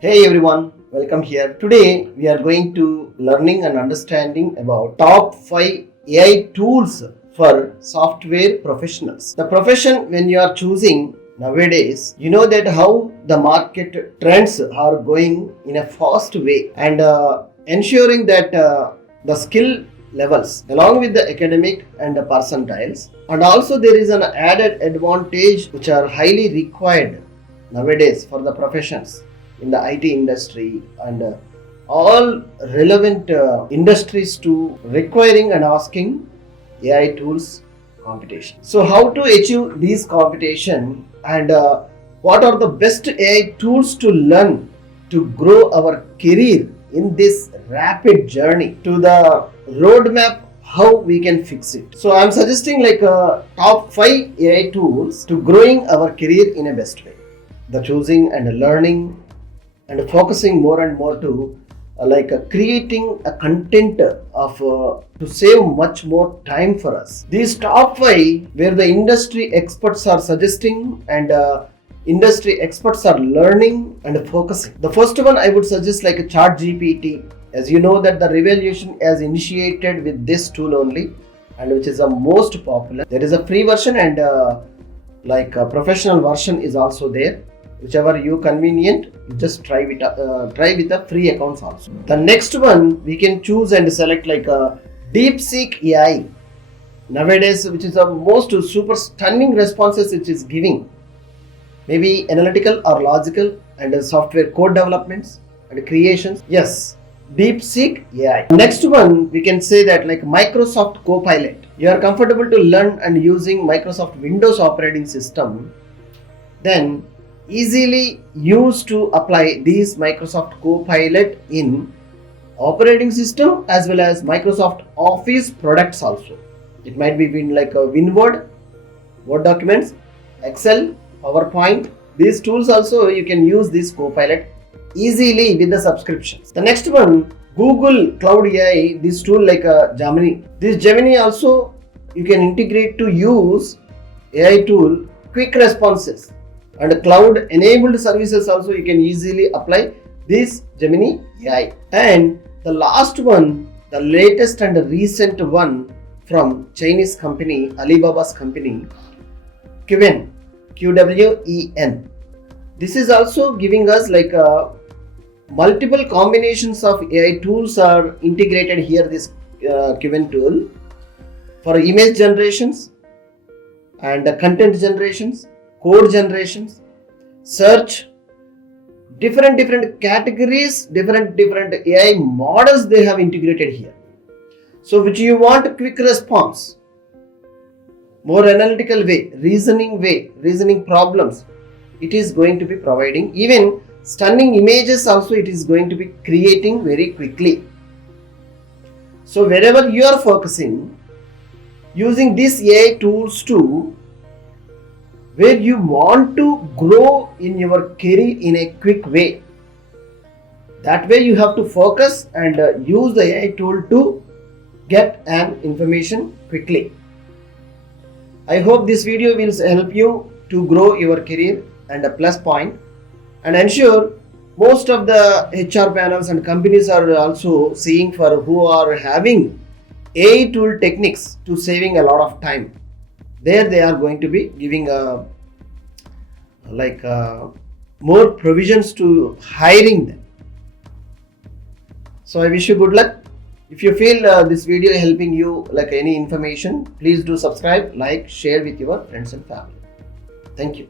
Hey everyone, welcome here. Today we are going to learning and understanding about top 5 AI tools for software professionals. The profession when you are choosing nowadays, you know that how the market trends are going in a fast way and ensuring that the skill levels along with the academic and the percentiles, and also there is an added advantage which are highly required nowadays for the professions in the IT industry and all relevant industries to requiring and asking AI tools competition. So how to achieve these competition and what are the best AI tools to learn to grow our career in this rapid journey to the roadmap how we can fix it. So I'm suggesting like top 5 AI tools to growing our career in a best way. The choosing and learning and focusing more and more to creating a content of to save much more time for us. These top 5 where the industry experts are suggesting and industry experts are learning and focusing. The first one I would suggest like a ChatGPT. As you know that the revolution has initiated with this tool only, and which is the most popular. There is a free version and a professional version is also there. Whichever you convenient, you just try with the free accounts also. The next one we can choose and select like a DeepSeek AI nowadays, which is the most super stunning responses it is giving. Maybe analytical or logical and software code developments and creations. Yes, DeepSeek AI. Next one we can say that like Microsoft COPILOT. You are comfortable to learn and using Microsoft Windows operating system, then easily used to apply these Microsoft Copilot in operating system as well as Microsoft Office products also. It might be in like a WinWord, Word documents, Excel, PowerPoint. These tools also you can use this Copilot easily with the subscriptions. The next one, Google Cloud AI, this tool like a Gemini. This Gemini also you can integrate to use AI tool quick responses. And cloud enabled services also you can easily apply this Gemini AI. And the last one, the latest and recent one from Chinese company, Alibaba's company, QWEN, QWEN. This is also giving us like multiple combinations of AI tools are integrated here. This QWEN tool for image generations and content generations, code generations, search, different categories, different AI models they have integrated here. So which you want quick response, more analytical way, reasoning problems, it is going to be providing. Even stunning images also it is going to be creating very quickly. So wherever you are focusing, using these AI tools to where you want to grow in your career in a quick way. That way you have to focus and use the AI tool to get an information quickly. I hope this video will help you to grow your career and a plus point, and ensure most of the HR panels and companies are also seeing for who are having AI tool techniques to saving a lot of time. There they are going to be giving more provisions to hiring them. So I wish you good luck. If you feel this video helping you like any information, please do subscribe, like, share with your friends and family. Thank you.